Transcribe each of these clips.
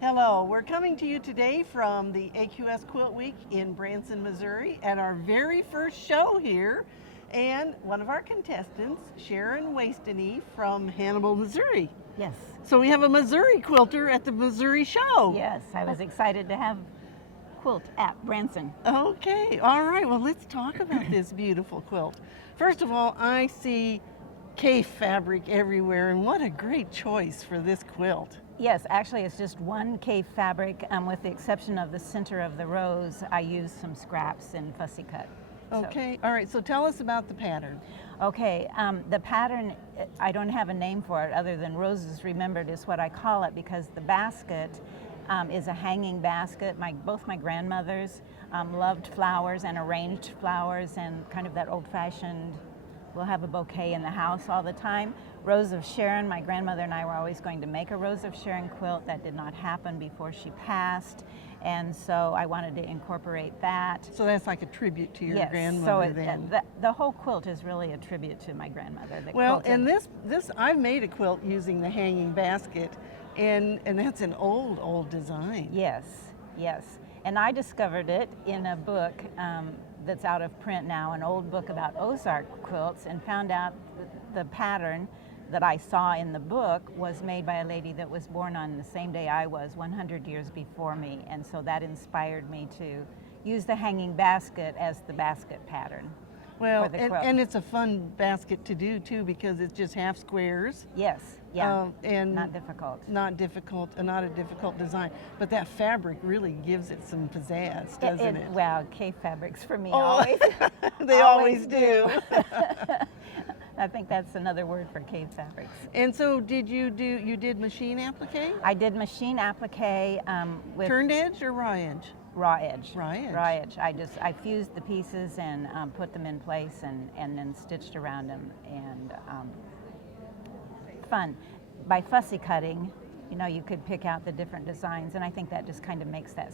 Hello, we're coming to you today from the AQS QuiltWeek in Branson, Missouri, at our very first show here. And one of our contestants, Sharon Wastenay from Hannibal, Missouri. Yes. So we have a Missouri quilter at the Missouri show. Yes, I was excited to have Quilt at Branson. Okay, all right, well let's talk about this beautiful quilt. First of all, I see Kaffe fabric everywhere, and what a great choice for this quilt. Yes, actually it's just one Kaffe fabric, with the exception of the center of the rose. I used some scraps in fussy cut. Okay, all right, so tell us about the pattern. Okay, the pattern, I don't have a name for it other than Roses Remembered is what I call it, because the basket is a hanging basket. Both my grandmothers loved flowers and arranged flowers and kind of that old-fashioned, we'll have a bouquet in the house all the time. Rose of Sharon, my grandmother and I were always going to make a Rose of Sharon quilt. That did not happen before she passed, and so I wanted to incorporate that. So that's like a tribute to your Yes, grandmother so then. the whole quilt is really a tribute to my grandmother. Well, and this I've made a quilt using the hanging basket, and that's an old design. Yes, yes. And I discovered it in a book that's out of print now, an old book about Ozark quilts, and found out the pattern that I saw in the book was made by a lady that was born on the same day I was, 100 years before me. And so that inspired me to use the hanging basket as the basket pattern. Well, and it's a fun basket to do too, because it's just half squares. Yes, yeah, and not difficult. Not a difficult design. But that fabric really gives it some pizzazz, doesn't it? Well, Kaffe fabrics for me always. They always do. I think that's another word for Kaffe fabrics. And so you did machine applique? I did machine applique with turned edge or raw edge? Raw edge. Raw edge. Raw edge. I fused the pieces and put them in place and then stitched around them, and fun. By fussy cutting, you could pick out the different designs, and I think that just kind of makes that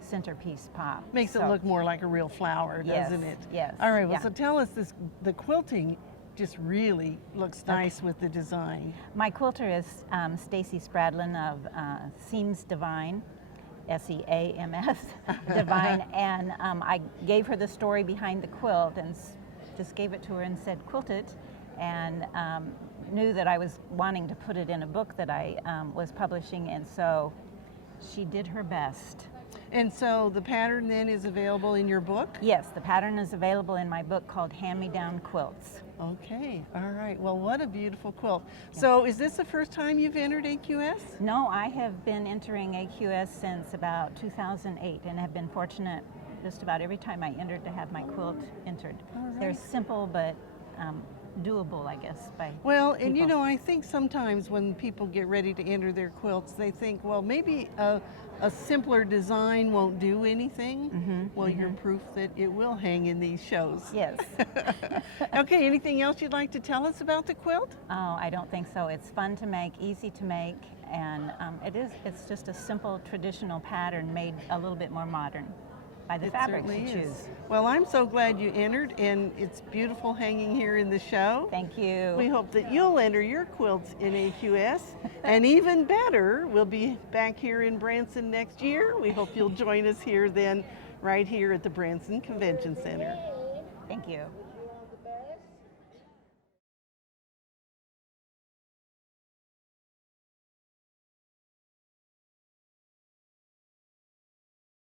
centerpiece pop. Makes it look more like a real flower, doesn't it? Yes. All right, well, so tell us the quilting just really looks nice with the design. My quilter is Stacy Spradlin of Seams Divine, S-E-A-M-S, Divine, and I gave her the story behind the quilt and just gave it to her and said, quilt it, and knew that I was wanting to put it in a book that I was publishing, and so she did her best. And so the pattern then is available in your book? Yes, the pattern is available in my book called Me Down Quilts. Okay, all right. Well, what a beautiful quilt. Yeah. So is this the first time you've entered AQS? No, I have been entering AQS since about 2008 and have been fortunate just about every time I entered to have my quilt entered. Right. They're simple but doable, I guess, by Well, people. and I think sometimes when people get ready to enter their quilts, they think, well, maybe a simpler design won't do anything. Mm-hmm, well, you're proof that it will hang in these shows. Yes. Okay, anything else you'd like to tell us about the quilt? Oh, I don't think so. It's fun to make, easy to make, and it's just a simple traditional pattern made a little bit more modern by the fabrics you choose. Well, I'm so glad you entered, and it's beautiful hanging here in the show. Thank you. We hope that you'll enter your quilts in AQS, and even better, we'll be back here in Branson next year. We hope you'll join us here then, right here at the Branson Convention Center. Thank you.